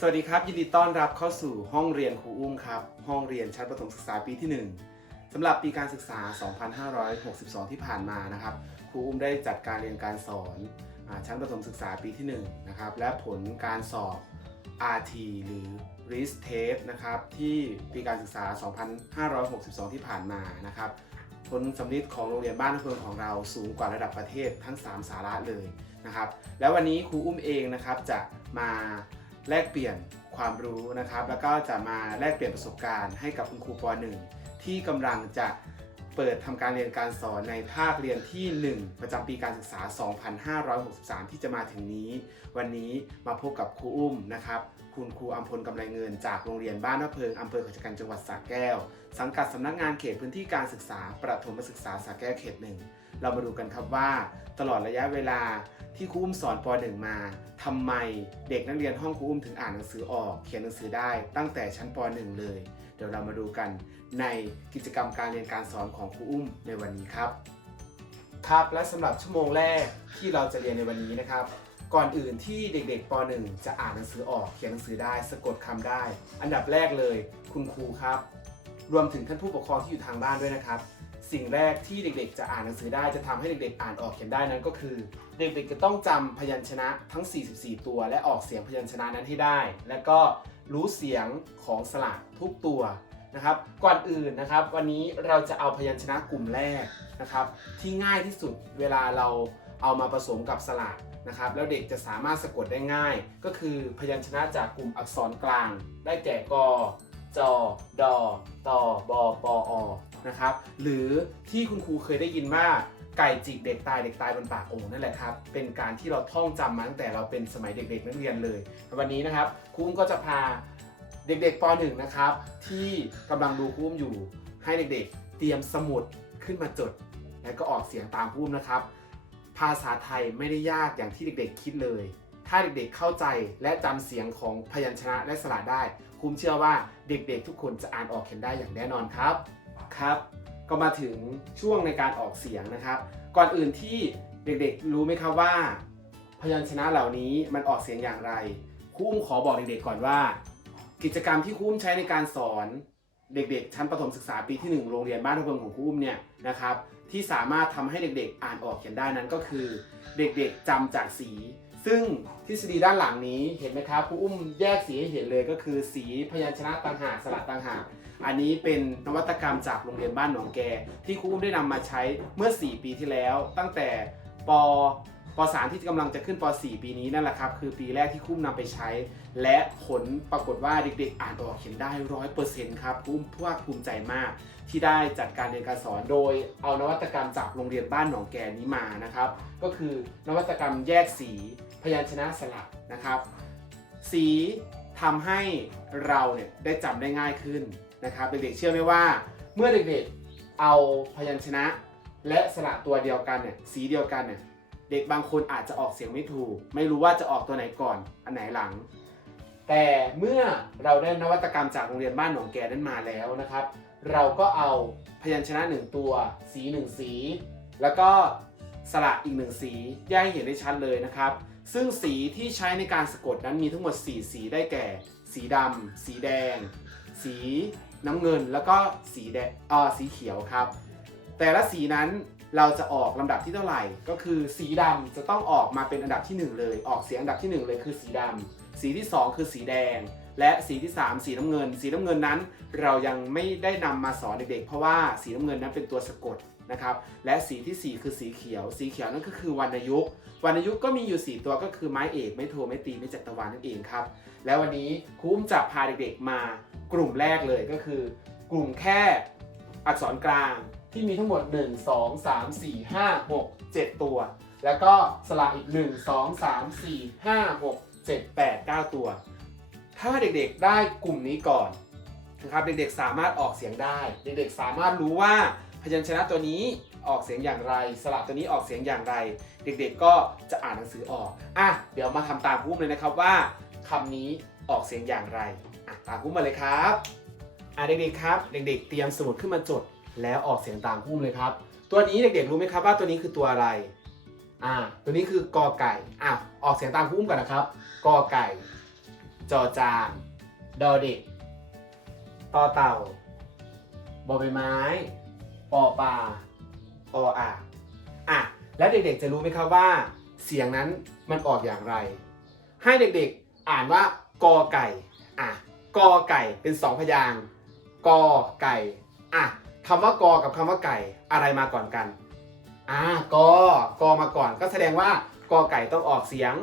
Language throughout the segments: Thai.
สวัสดีครับ ยินดีต้อนรับเข้าสู่ห้องเรียนครูอุ้มครับ ห้องเรียนชั้นประถมศึกษาปีที่ 1สำหรับปีการศึกษา 2562 ที่ผ่านมานะครับ ครูอุ้มได้จัดการเรียนการสอนอชั้นประถมศึกษาปีที่1นะครับและผลการสอบ RT หรือ RIS Test นะครับที่ปีการศึกษา 2562 ที่ผ่านมานะครับผลสำลิดของโรงเรียนบ้านอำเภอของเราสูงกว่าระดับประเทศทั้ง 3 สาระเลยนะครับแล้ววันนี้ครูอุ้มเองนะครับจะมา แลกเปลี่ยนความรู้นะครับ แล้วก็จะมาแลกเปลี่ยนประสบการณ์ให้กับคุณครูป .1 ที่กำลังจะเปิดทำการเรียนการสอนในภาคเรียนที่ 1 ประจำปีการศึกษา 2563 ที่จะมาถึงนี้ วันนี้มาพบกับครูอุ้มนะครับ คุณครูอัมพลกำไรเงินจากโรงเรียนบ้านนาเพิงอำเภอขาชะกันจังหวัดสระแก้ว สังกัดสำนักงานเขตพื้นที่การศึกษา ประถมศึกษาสระแก้วเขตหนึ่ง เรามาดูกันครับว่า ตลอดระยะเวลาที่ครูอุ้มสอนป .1 มาทำไมเด็กนักเรียนห้องครูอุ้มถึงอ่านหนังสือออก เขียนหนังสือได้ตั้งแต่ชั้นป .1 เลย เดี๋ยวเรามาดูกันในกิจกรรมการเรียนการสอนของครูอุ้มในวันนี้ครับ ครับและสำหรับชั่วโมงแรกที่เราจะเรียนในวันนี้นะครับ ก่อนอื่นที่เด็กๆป .1 จะอ่านหนังสือออกเขียนหนังสือได้สะกดคำได้ อันดับแรกเลย คุณครูครับ รวมถึงท่านผู้ปกครองที่อยู่ทางบ้านด้วยนะครับ สิ่งแรกที่เด็กๆ จะอ่านหนังสือได้จะทำให้เด็กๆ อ่านออกเขียนได้นั้นก็คือ เด็กๆ จะต้องจำพยัญชนะทั้ง 44 ตัว และออกเสียงพยัญชนะนั้นให้ได้ และก็รู้เสียงของสระทุกตัวนะครับ ก่อนอื่นนะครับ วันนี้เราจะเอาพยัญชนะกลุ่มแรกนะครับ ที่ง่ายที่สุดเวลาเราเอามาผสมกับสระนะครับแล้วเด็กจะสามารถสะกดได้ง่าย ก็คือพยัญชนะจากกลุ่มอักษรกลาง ได้แก่กจดอตบปอ นะครับ หรือที่คุณครูเคยได้ยินว่าไก่จิกเด็กตายเด็กตายบนปากโอ่งนั่นแหละครับ เป็นการที่เราท่องจำมาตั้งแต่เราเป็นสมัยเด็กๆนักเรียนเลย วันนี้นะครับครูอุ้มก็จะพาเด็กๆป .1 นะครับ ที่กำลังดูครูอุ้มอยู่ให้เด็กๆ เตรียมสมุดขึ้นมาจด แล้วก็ออกเสียงตามครูอุ้มนะครับ ภาษาไทยไม่ได้ยากอย่างที่เด็กๆ คิดเลย ถ้าเด็กๆเข้าใจและจำเสียงของพยัญชนะและสระได้ครูอุ้มเชื่อว่าเด็กๆ ทุกคนจะอ่านออกเขียนได้อย่างแน่นอนครับ ครับ ก็มาถึงช่วงในการออกเสียงนะครับ ก่อนอื่นที่เด็กๆ รู้ไหมครับว่า พยัญชนะเหล่านี้มันออกเสียงอย่างไรคุ้มขอบอกเด็กๆก่อนว่า กิจกรรมที่คุ้มใช้ในการสอนเด็กๆ ชั้นประถมศึกษาปีที่ 1 โรงเรียนบ้านทะเพิงของคุ้มเนี่ยนะครับที่สามารถทำให้เด็กๆ อ่านออกเขียนได้นั้นก็คือ เด็กๆจำจากสี ซึ่งทฤษฎีด้านหลังนี้เห็นไหมครับครูอุ้มแยกสีให้เห็นเลยก็คือ สีพยัญชนะต่างหากสระต่างหาก อันนี้เป็นนวัตกรรมจากโรงเรียนบ้านหนองแก ที่ครูอุ้มได้นำมาใช้เมื่อ 4 ปีที่แล้ว ตั้งแต่ปป3ที่กำลังจะขึ้นป .4 ปีนี้นั่นแหละครับคือปีแรกที่ครูอุ้มนำไปใช้ และผลปรากฏว่าเด็กๆ อ่านออกเขียนได้ร้อยเปอร์เซ็นต์ครับอุ้มภาคภูมิใจมาก ที่ได้จัดการเรียนการสอนโดย เอานวัตกรรมจากโรงเรียนบ้านหนองแกนี้มานะครับ ก็คือนวัตกรรมแยกสี พยัญชนะสลักนะครับ สีทำให้เราเนี่ยได้จำได้ง่ายขึ้น นะครับเด็กๆเชื่อไหมว่าเมื่อเด็กๆเอาพยัญชนะ และสระตัวเดียวกันเนี่ยสีเดียวกันเนี่ยเด็กบางคนอาจจะออกเสียงไม่ถูก ไม่รู้ว่าจะออกตัวไหนก่อนอันไหนหลัง แต่เมื่อเราได้นวัตกรรมจากโรงเรียนบ้านหนองแกนั้นมาแล้วนะครับ เราก็เอาพยัญชนะหนึ่งตัว สีหนึ่งสี แล้วก็สระอีกหนึ่งสีแยกให้เห็นได้ชัดเลยนะครับ ซึ่งสีที่ใช้ในการสะกดนั้นมีทั้งหมด 4 สีได้แก่ สีดำสีแดง สีน้ำเงินแล้วก็สีแดงอ่าสีเขียวครับ แต่ละสีนั้นเราจะออกลำดับที่เท่าไหร่ ก็คือสีดำจะต้องออกมาเป็นอันดับที่หนึ่งเลย ออกเสียงอันดับที่หนึ่งเลยคือสีดำสีที่สองคือสีแดง และสีที่สามสีน้ำเงิน สีน้ำเงินนั้น เรายังไม่ได้นำมาสอนเด็กๆ เพราะว่าสีน้ำเงินนั้นเป็นตัวสะกดนะครับ และสีทีสี่ 4 คือสีเขียว สีเขียวนั่นก็คือวรรณยุกต์วรรณยุกต์ก็มีอยู่ 4 ตัวก็คือไม้เอก ไม้โท ไม้ตี ไม้จัตวานั่นเองครับ แล้ววันนี้ครูอุ้มจะพาเด็กๆมา กลุ่มแรกเลยก็คือ กลุ่มแค่อักษรกลางที่มีทั้งหมด 1 2 3 4 5 6 7 ตัว แล้วก็สระอีก 1 2 3 4 5 6 7 8 9 ตัว ถ้าเด็กๆได้กลุ่มนี้ก่อนนะครับเด็กๆสามารถออกเสียงได้ เด็กๆสามารถรู้ว่าพยัญชนะตัวนี้ออกเสียงอย่างไร สระตัวนี้ออกเสียงอย่างไร เด็กๆก็จะอ่านหนังสือออกอะเดี๋ยวมาทำตามพุ่มเลยนะครับว่าคำนี้ออกเสียงอย่างไร ตามพุ่มมาเลยครับอะเด็กๆครับ เด็กๆ เตรียมสมุดขึ้นมาจด แล้วออกเสียงตามพุ่มเลยครับ ตัวนี้เด็กๆรู้ไหมครับว่าตัวนี้คือตัวอะไรอ่าตัวนี้คือกอไก่อะออกเสียงตามพุ่มก่อนนะครับกอไก่ จอจานดอเด็กต่อเต่าบอใบไม้ปอปลาออ่าอะแล้วเด็กๆจะรู้ไหมครับว่า เสียงนั้นมันออกอย่างไร ให้เด็กๆอ่านว่ากอไก่อะ กอไก่เป็นสองพยางกอไก่อะคำว่ากอกับคำว่าไก่อะไรมาก่อนกันอ่ากอกอมาก่อนก็แสดงว่ากอไก่ต้องออกเสียง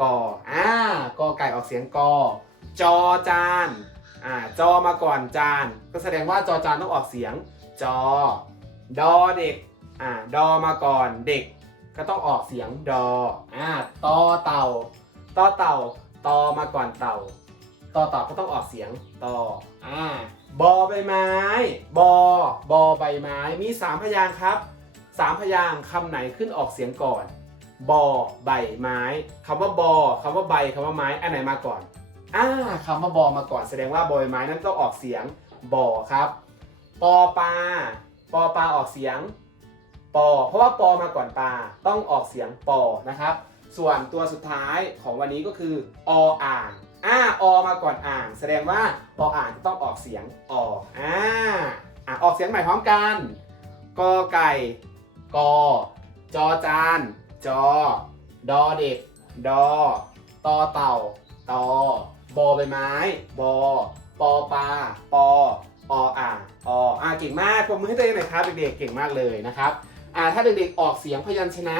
กออ่ากอไก่ออกเสียงกอจอจานอ่าจอมาก่อนจาน ก็แสดงว่าจอจานต้องออกเสียง จอ ดอเด็กอ่าดอมาก่อนเด็ก ก็ต้องออกเสียงดออ่าตอเต่าตอเต่าตอมาก่อนเต่า ตอเต่าก็ต้องออกเสียงตออ่าบอใบไม้บอบอใบไม้ มีสามพยางค์ครับสามพยางค์คำไหนขึ้นออกเสียงก่อนบอใบไม้คำว่าบอคำว่าใบคำว่าไม้อันไหนมาก่อนอ่าคำว่าบอมาก่อน แสดงว่าบอใบไม้นั้นต้องออกเสียงบอครับปอปลาปอปลาออกเสียงปอเพราะว่าปอมาก่อนปลาต้องออกเสียงปอนะครับ ส่วนตัวสุดท้ายของวันนี้ก็คือออ่าง อ่าอมาก่อนอ่างแสดงว่าออ่างต้องออกเสียงออ่าอะออกเสียงใหม่พร้อมกันกอไก่กอจอจาน จอ ดอเด็ก ดอตอเต่าตอบอใบไม้ บอปอปลาปอออ่างออ่าเก่งมากปรบมือให้ตัวเองหน่อยครับเด็กๆเก่งมากเลยนะครับอ่าถ้าเด็กๆออกเสียงพยัญชนะ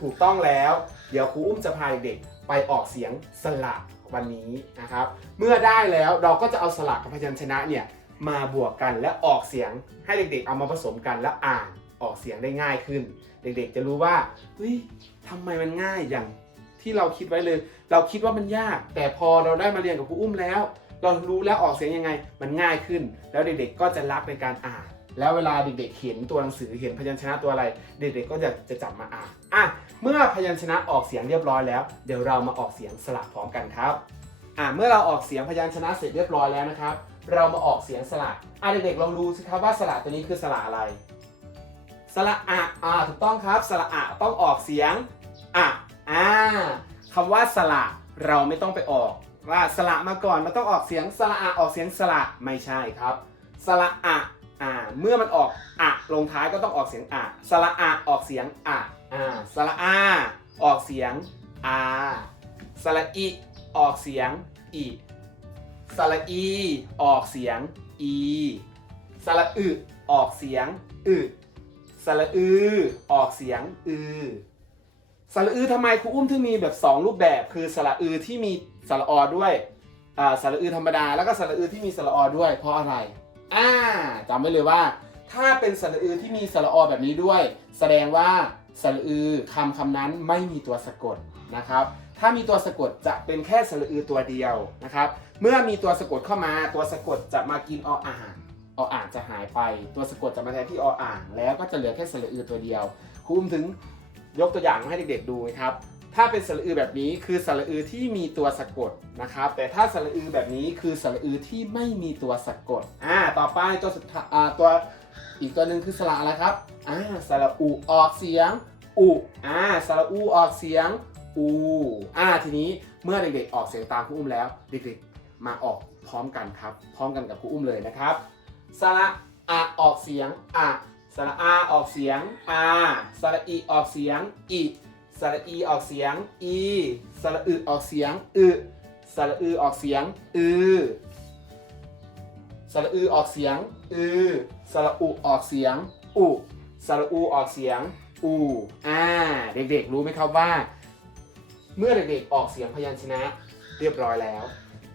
ถูกต้องแล้ว เดี๋ยวครูอุ้มจะพาเด็กๆไปออกเสียงสระ วันนี้นะครับ เมื่อได้แล้วเราก็จะเอาสระกับพยัญชนะเนี่ยมาบวกกันและออกเสียงให้เด็กๆ เอามาผสมกันแล้วอ่านออกเสียงได้ง่ายขึ้น เด็กๆ จะรู้ว่าเฮ้ยทำไมมันง่ายอย่างที่เราคิดไว้เลย เราคิดว่ามันยาก แต่พอเราได้มาเรียนกับครูอุ้มแล้ว เรารู้แล้วออกเสียงยังไง มันง่ายขึ้น แล้วเด็กๆ ก็จะรักในการอ่าน แล้วเวลาเด็กๆเห็นตัวหนังสือเห็นพยัญชนะตัวอะไร เด็กๆก็จะจะจับมาอ่านอะเมื่อพยัญชนะออกเสียงเรียบร้อยแล้ว เดี๋ยวเรามาออกเสียงสระพร้อมกันครับอะเมื่อเราออกเสียงพยัญชนะเสร็จเรียบร้อยแล้วนะครับ เรามาออกเสียงสระอะเด็กๆลองดูสิครับว่าสระตัวนี้คือสระอะไร สระอะอ่าถูกต้องครับ สระอะต้องออกเสียงอะอ่าคำว่าสระเราไม่ต้องไปออก ว่าสระมาก่อนมันต้องออกเสียงสระอะออกเสียงสระไม่ใช่ครับ สระอะ อ่าเมื่อมันออกอะลงท้ายก็ต้องออกเสียงอะสระอะออกเสียงอะอ่าสระอาออกเสียงอาสระอิออกเสียงอิสระอีออกเสียงอีสระอึออกเสียงอึสระอือออกเสียงอือสระอือทำไมครูอุ้มถึงมีแบบ 2 รูปแบบคือสระอือที่มีสระออด้วยอ่าสระอือธรรมดาแล้วก็สระอือที่มีสระออด้วยเพราะอะไร อ่าจำไว้เลยว่า ถ้าเป็นสระอือที่มีสระอแบบนี้ด้วย แสดงว่าสระอือคำคำนั้นไม่มีตัวสะกดนะครับ ถ้ามีตัวสะกดจะเป็นแค่สระอือตัวเดียวนะครับ เมื่อมีตัวสะกดเข้ามา ตัวสะกดจะมากินออ่างออ่างจะหายไป ตัวสะกดจะมาแทนที่ออ่าง แล้วก็จะเหลือแค่สระอือตัวเดียวครูอุ้มถึงยกตัวอย่างมาให้เด็กๆดูนะครับ ถ้าเป็นสระอือแบบนี้คือสระอือที่มีตัวสะกดนะครับ แต่ถ้าสระอือแบบนี้คือสระอือที่ไม่มีตัวสะกดอ่าต่อไปตัวสุดท้ายอ่าตัวอีกตัวหนึ่งคือสระอะไรครับอ่าสระอูออกเสียงอุอ่าสระอูออกเสียงอูอ่าทีนี้เมื่อเด็กๆออกเสียงตามครูอุ้มแล้ว เด็กๆมาออกพร้อมกันครับ พร้อมกันกับครูอุ้มเลยนะครับสระอะออกเสียงอะสระอาออกเสียงอาสระอีออกเสียงอิ สระอีออกเสียง อี สระอึออกเสียง อึสระอือออกเสียง อือ สระอือออกเสียง อือ สระอุออกเสียง อุ สระอูออกเสียง อู อ่า เด็กๆ รู้ไหมครับว่า เมื่อเด็กๆ ออกเสียงพยัญชนะเรียบร้อยแล้ว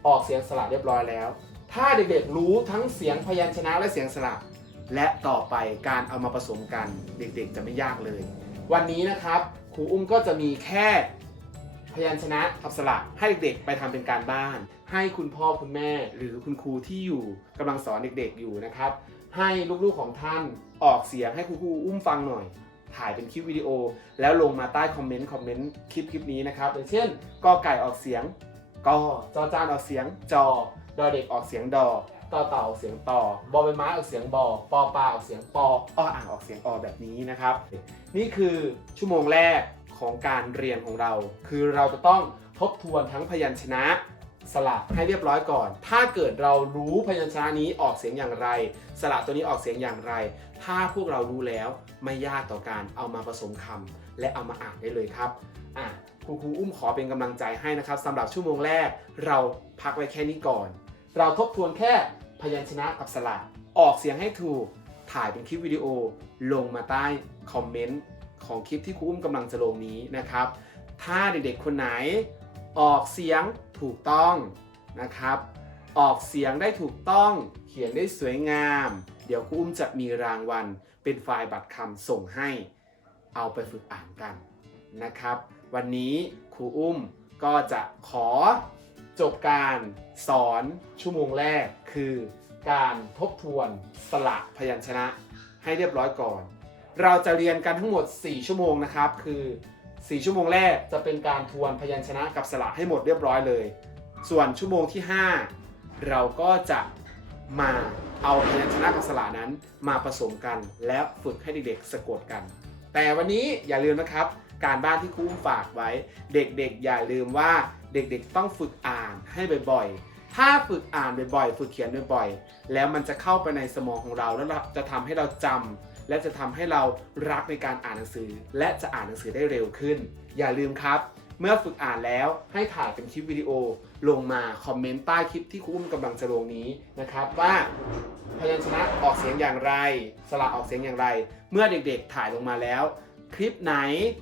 ออกเสียงสระเรียบร้อยแล้ว ถ้าเด็กๆ รู้ทั้งเสียงพยัญชนะและเสียงสระ และต่อไปการเอามาผสมกัน เด็กๆ จะไม่ยากเลย วันนี้นะครับ ครูอุ้มก็จะมีแค่พยัญชนะกับสระให้เด็กๆไปทำเป็นการบ้าน ให้คุณพ่อคุณแม่หรือคุณครูที่อยู่กำลังสอนเด็กๆอยู่นะครับ ให้ลูกๆของท่านออกเสียงให้ครูครูอุ้มฟังหน่อย ถ่ายเป็นคลิปวิดีโอ แล้วลงมาใต้คอมเมนต์คอมเมนต์คลิปคลิปนี้นะครับอย่างเช่นกอไก่ออกเสียงกอจอจานออกเสียงจอดอเด็กออกเสียงดอ ต่อเต่าออกเสียงต่อบอใบไม้ออกเสียงบอปอปลาออกเสียงปอออ่างออกเสียงอแบบนี้นะครับ นี่คือชั่วโมงแรกของการเรียนของเรา คือเราจะต้องทบทวนทั้งพยัญชนะสระให้เรียบร้อยก่อน ถ้าเกิดเรารู้พยัญชนะนี้ออกเสียงอย่างไร สระตัวนี้ออกเสียงอย่างไร ถ้าพวกเรารู้แล้วไม่ยากต่อการเอามาผสมคำและเอามาอ่านได้เลยครับอะครูครูอุ้มขอเป็นกำลังใจให้นะครับสำหรับชั่วโมงแรก เราพักไว้แค่นี้ก่อน เราทบทวนแค่ พยัญชนะกับสระออกเสียงให้ถูกถ่ายเป็นคลิปวิดีโอ ลงมาใต้คอมเมนต์ของคลิปที่ครูอุ้มกำลังจะลงนี้นะครับ ถ้าเด็กๆคนไหนออกเสียงถูกต้องนะครับ ออกเสียงได้ถูกต้องเขียนได้สวยงาม เดี๋ยวครูอุ้มจะมีรางวัล เป็นไฟล์บัตรคำส่งให้ เอาไปฝึกอ่านกันนะครับ วันนี้ครูอุ้มก็จะขอ จบการสอนชั่วโมงแรกคือการทบทวนสระพยัญชนะให้เรียบร้อยก่อน เราจะเรียนกันทั้งหมด 4 ชั่วโมงนะครับ คือ 4 ชั่วโมงแรกจะเป็นการทวนพยัญชนะกับสระให้หมดเรียบร้อยเลย ส่วนชั่วโมงที่ 5 เราก็จะมาเอาพยัญชนะกับสระนั้นมาผสมกันและฝึกให้เด็กๆสะกดกัน แต่วันนี้อย่าลืมนะครับ การบ้านที่ครูอุ้มฝากไว้ เด็กๆ อย่าลืมว่า เด็กๆต้องฝึกอ่านให้บ่อยๆ ถ้าฝึกอ่านบ่อยๆ ฝึกเขียนบ่อยๆ แล้วมันจะเข้าไปในสมองของเราแล้วเราจะทำให้เราจำและจะทำให้เรารักในการอ่านหนังสือ และจะอ่านหนังสือได้เร็วขึ้น อย่าลืมครับ เมื่อฝึกอ่านแล้วให้ถ่ายเป็นคลิปวิดีโอลงมาคอมเมนต์ใต้คลิปที่ครูอุ้มกำลังจะลงนี้นะครับว่าพยัญชนะออกเสียงอย่างไร สระออกเสียงอย่างไร เมื่อเด็กๆถ่ายลงมาแล้ว คลิปไหน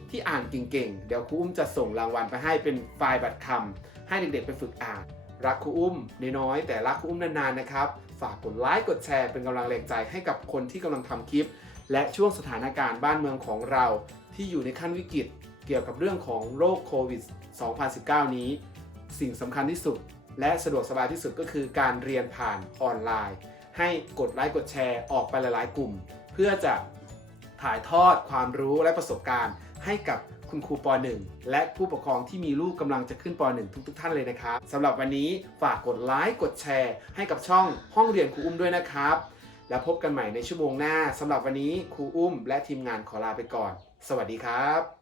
ที่อ่านเก่งๆ เดี๋ยวครูอุ้มจะส่งรางวัลไปให้เป็นไฟล์บัตรคำให้เด็กๆไปฝึกอ่าน รักครูอุ้มน้อยๆแต่รักครูอุ้มนานๆนะครับ ฝากกดไลค์กดแชร์เป็นกำลังแรงใจให้กับคนที่กำลังทำคลิป และช่วงสถานการณ์บ้านเมืองของเรา ที่อยู่ในขั้นวิกฤตเกี่ยวกับเรื่องของโรคโควิด 2019 นี้ สิ่งสำคัญที่สุด และสะดวกสบายที่สุดก็คือการเรียนผ่านออนไลน์ ให้กดไลค์กดแชร์ออกไปหลายๆ กลุ่ม เพื่อจะ ถ่ายทอดความรู้และประสบการณ์ ให้กับคุณครูป .1 และผู้ปกครองที่มีลูกกำลังจะขึ้นป .1 ทุกๆท่านเลยนะครับสำหรับวันนี้ฝากกดไลค์กดแชร์ ให้กับช่องห้องเรียนครูอุ้มด้วยนะครับ แล้วพบกันใหม่ในชั่วโมงหน้าสำหรับวันนี้ครูอุ้ม และทีมงานขอลาไปก่อน สวัสดีครับ